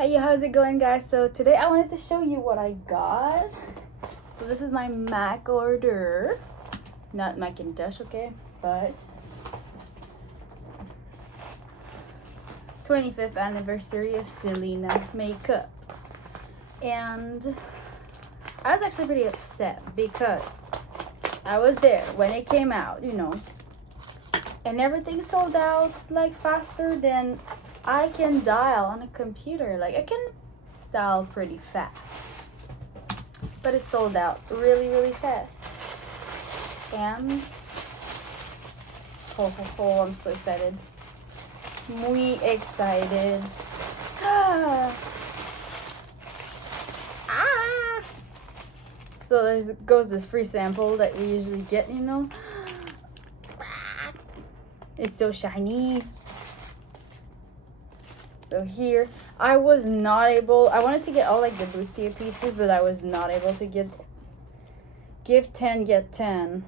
Hey, how's it going, guys? So today I wanted to show you what I got. So this is my MAC order, not Macintosh, okay? But 25th anniversary of Selena makeup, and I was actually pretty upset because I was there when it came out, and everything sold out like faster than I can dial on a computer. Like, I can dial pretty fast, but it sold out really fast. And I'm so excited. Muy excited. So there goes this free sample that we usually get, It's so shiny. So here, I was not able, I wanted to get all like the bustier pieces, but I was not able to give 10, get 10.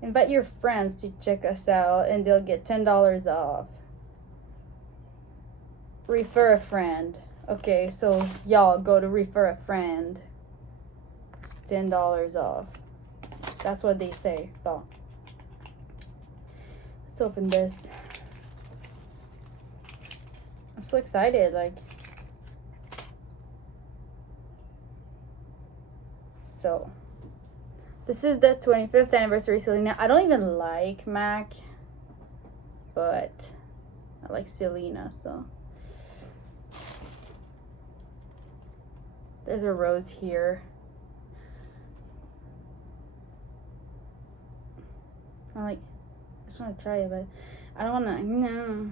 Invite your friends to check us out and they'll get $10 off. Refer a friend. Okay, so y'all go to refer a friend. $10 off. That's what they say. Well, let's open this. I'm so excited, like. So, this is the 25th anniversary Selena. I don't even like MAC, but I like Selena, so. There's a rose here. I just want to try it, but I don't want to, no.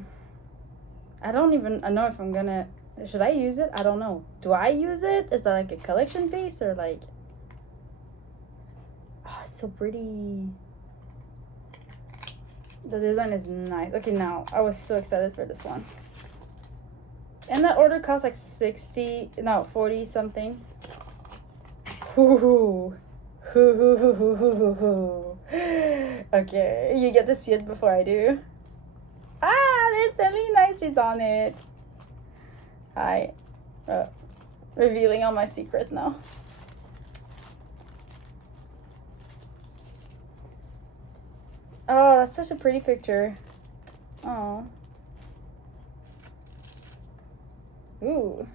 I don't even know if I'm gonna, should I use it? I don't know. Do I use it? Is that like a collection piece or like, oh, it's so pretty. The design is nice. Okay, now, I was so excited for this one. And that order cost like 40 something. Ooh. Okay, you get to see it before I do. There's Selena, she's on it. Hi. Revealing all my secrets now. Oh, that's such a pretty picture. Oh. Ooh.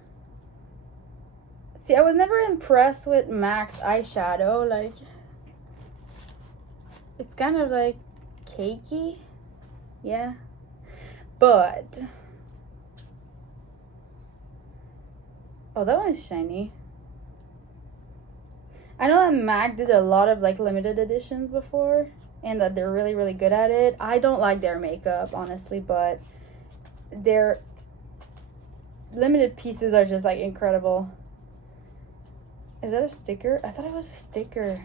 See, I was never impressed with MAC's eyeshadow. Like, it's kind of like cakey. Yeah. But, oh, that one is shiny. I know that MAC did a lot of like limited editions before, and that they're really good at it. I don't like their makeup, honestly, but their limited pieces are just like incredible. Is that a sticker? I thought it was a sticker.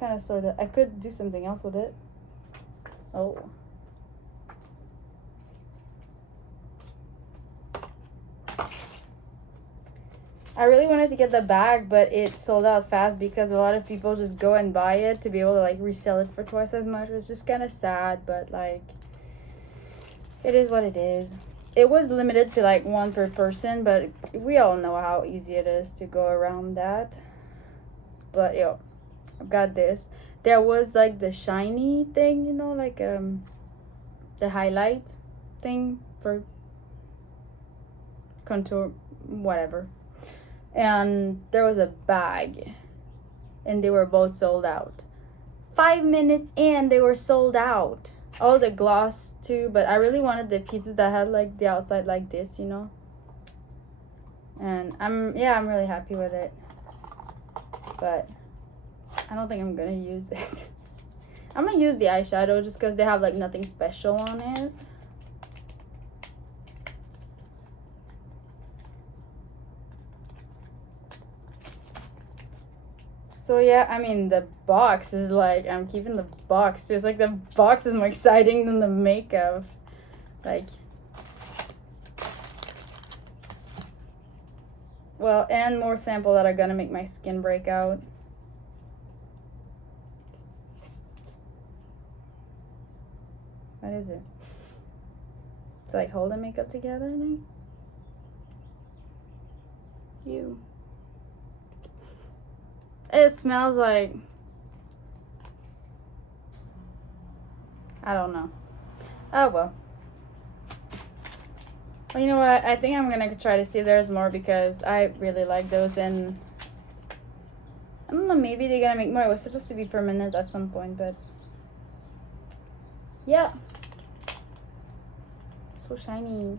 Kind of, sort of. I could do something else with it. Oh. I really wanted to get the bag, but it sold out fast because a lot of people just go and buy it to be able to like resell it for twice as much. It's just kind of sad, but like, it is what it is. It was limited to like 1 per person, but we all know how easy it is to go around that. But yo, I've got this. There was like the shiny thing, like the highlight thing for contour, whatever. And there was a bag, and they were both sold out. 5 minutes in, they were sold out. All the gloss too, but I really wanted the pieces that had like the outside like this, And I'm really happy with it. But I don't think I'm gonna use it. I'm gonna use the eyeshadow just because they have like nothing special on it. So yeah, I mean, the box is like, I'm keeping the box. Just like the box is more exciting than the makeup. Like, well, and more sample that are gonna make my skin break out. What is it? It's like holding makeup together, I think. Ew. It smells like, I don't know. Oh well. Well, you know what? I think I'm gonna try to see if there's more because I really like those, and I don't know, maybe they're gonna make more. It was supposed to be permanent at some point, but yeah. So shiny.